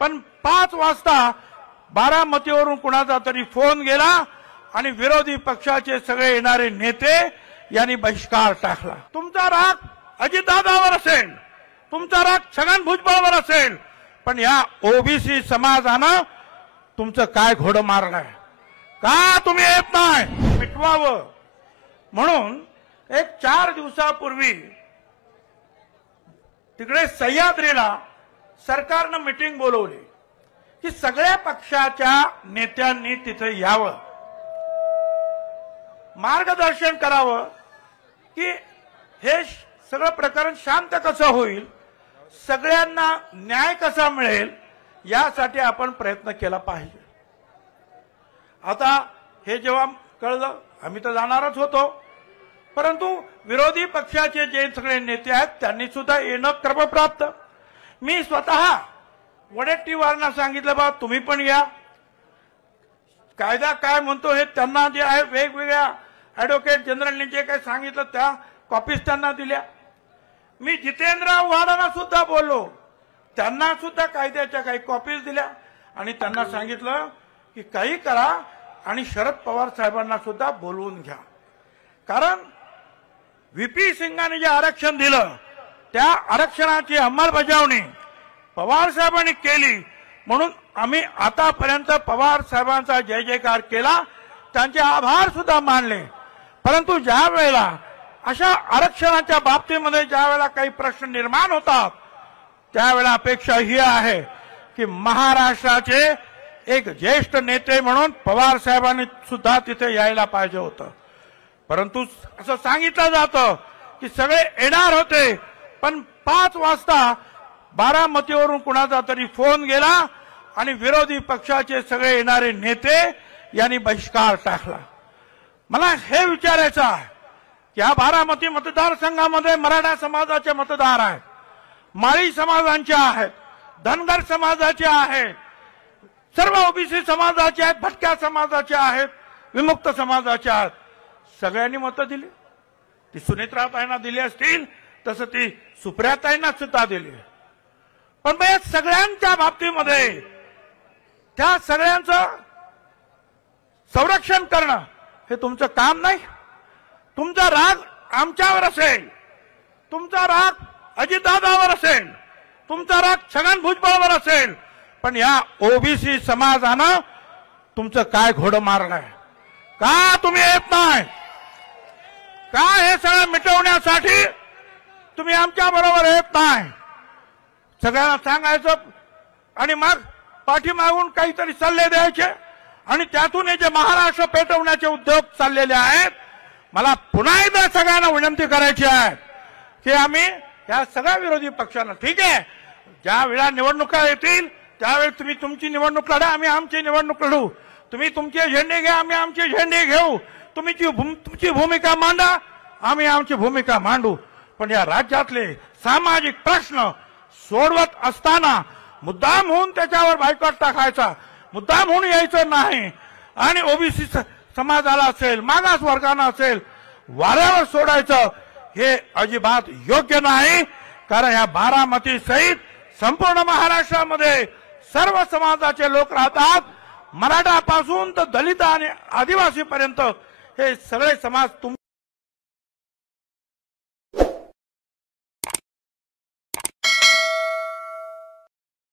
पण 5 वाजता बारामतीवरून कुणाचा तरी फोन गेला आणि विरोधी पक्षाचे सगळे येणारे नेते यांनी बहिष्कार टाकला। तुमचा राग अजितदादावर असेल, तुमचा राग छगन भुजबळावर असेल, पण या ओबीसी समाजानं तुमचं काय घोडं मारलंय? का तुम्ही येत नाही? मिटवावं म्हणून एक 4 दिवसापूर्वी तिकडे सह्याद्रीला सरकारनं मीटिंग बोलवली की सगळ्या पक्षाच्या नेत्यांनी तिथे यावं, मार्गदर्शन करावं की हे सगळं प्रकरण शांत कसं होईल, सगळ्यांना न्याय कसा मिळेल, यासाठी आपण प्रयत्न केला पाहिजे। आता हे जेव्हा कळलं, आम्ही तर जाणारच होतो, परंतु विरोधी पक्षाचे जे सगळे नेते आहेत त्यांनी सुद्धा येणं क्रमप्राप्त। मी स्वतः वडेट्टीवारांना सांगितलं, बा तुम्ही पण या, कायदा काय म्हणतो हे त्यांना जे आहे वेगवेगळ्या ऍडव्होकेट जनरलने जे काही सांगितलं त्या कॉपीज त्यांना दिल्या। मी जितेंद्र आव्हाडांना सुद्धा बोललो, त्यांना सुद्धा कायद्याच्या काही कॉपीज दिल्या आणि त्यांना सांगितलं की काही करा आणि शरद पवार साहेबांना सुद्धा बोलवून घ्या, कारण व्हीपी सिंगांनी जे आरक्षण दिलं त्या आरक्षणाची अंमलबजावणी पवार साहेबांनी केली, म्हणून आम्ही आतापर्यंत पवार साहेबांचा जय जयकार केला, त्यांचे आभार सुद्धा मानले। परंतु ज्या वेळेला अशा आरक्षणाच्या बाबतीमध्ये ज्या वेळेला काही प्रश्न निर्माण होतात त्यावेळेला अपेक्षा ही आहे की महाराष्ट्राचे एक ज्येष्ठ नेते म्हणून पवार साहेबांनी सुद्धा तिथे यायला पाहिजे होतं। परंतु असं सांगितलं जातं की सगळे येणार होते, पण 5 वाजता बारामतीवरून कुणाचा तरी फोन गेला आणि विरोधी पक्षाचे सगळे येणारे नेते यांनी बहिष्कार टाकला। मला हे विचारायचं आहे की या बारामती मतदारसंघामध्ये मराठा समाजाचे मतदार आहेत, माळी समाजांचे आहेत, धनगर समाजाचे आहेत, सर्व ओबीसी समाजाचे आहेत, भटक्या समाजाचे आहेत, विमुक्त समाजाचे आहेत, सगळ्यांनी मतं दिली। ती सुनेत्राताईंना दिली असतील तसं ती सुप्रियाताईंना सुद्धा दिली, पण या सगळ्यांच्या बाबतीमध्ये त्या सगळ्यांचं संरक्षण करणं हे तुमचं काम नाही। तुमचा राग आमच्यावर असेल, तुमचा राग अजितदादावर असेल, तुमचा राग छगन भुजबळावर असेल, पण या ओबीसी समाजानं तुमचं काय घोडं मारलंय? का तुम्ही येत नाही? का हे सगळं मिटवण्यासाठी तुम्ही आमच्या बरोबर येत नाही? सगळ्यांना सांगायचं आणि मग पाठीमागून काहीतरी सल्ले द्यायचे आणि त्यातून हे जे महाराष्ट्र पेटवण्याचे उद्योग चाललेले आहेत, मला पुन्हा एकदा सगळ्यांना विनंती करायची आहे की आम्ही या सगळ्या विरोधी पक्षांना, ठीक आहे, ज्या वेळा निवडणुका येतील त्यावेळी तुम्ही तुमची निवडणूक लढा, आम्ही आमची निवडणूक लढू, तुम्ही तुमचे झेंडे घ्या, आम्ही आमचे झेंडे घेऊ, तुम्ही तुमची भूमिका मांडा, आम्ही आमची भूमिका मांडू, पण या राज्यातले सामाजिक प्रश्न सोडवत असताना मुद्दाम होऊन त्याच्यावर बायकॉट टाकायचा, मुद्दाम होऊन यायचं नाही आणि ओबीसी समाजाला असेल, मागास वर्गांना असेल वाऱ्यावर सोडायचं, हे अजिबात योग्य नाही। कारण या बारामती सहित संपूर्ण महाराष्ट्रामध्ये सर्व समाजाचे लोक राहतात, मराठापासून तर दलित आणि आदिवासी पर्यंत हे सगळे समाज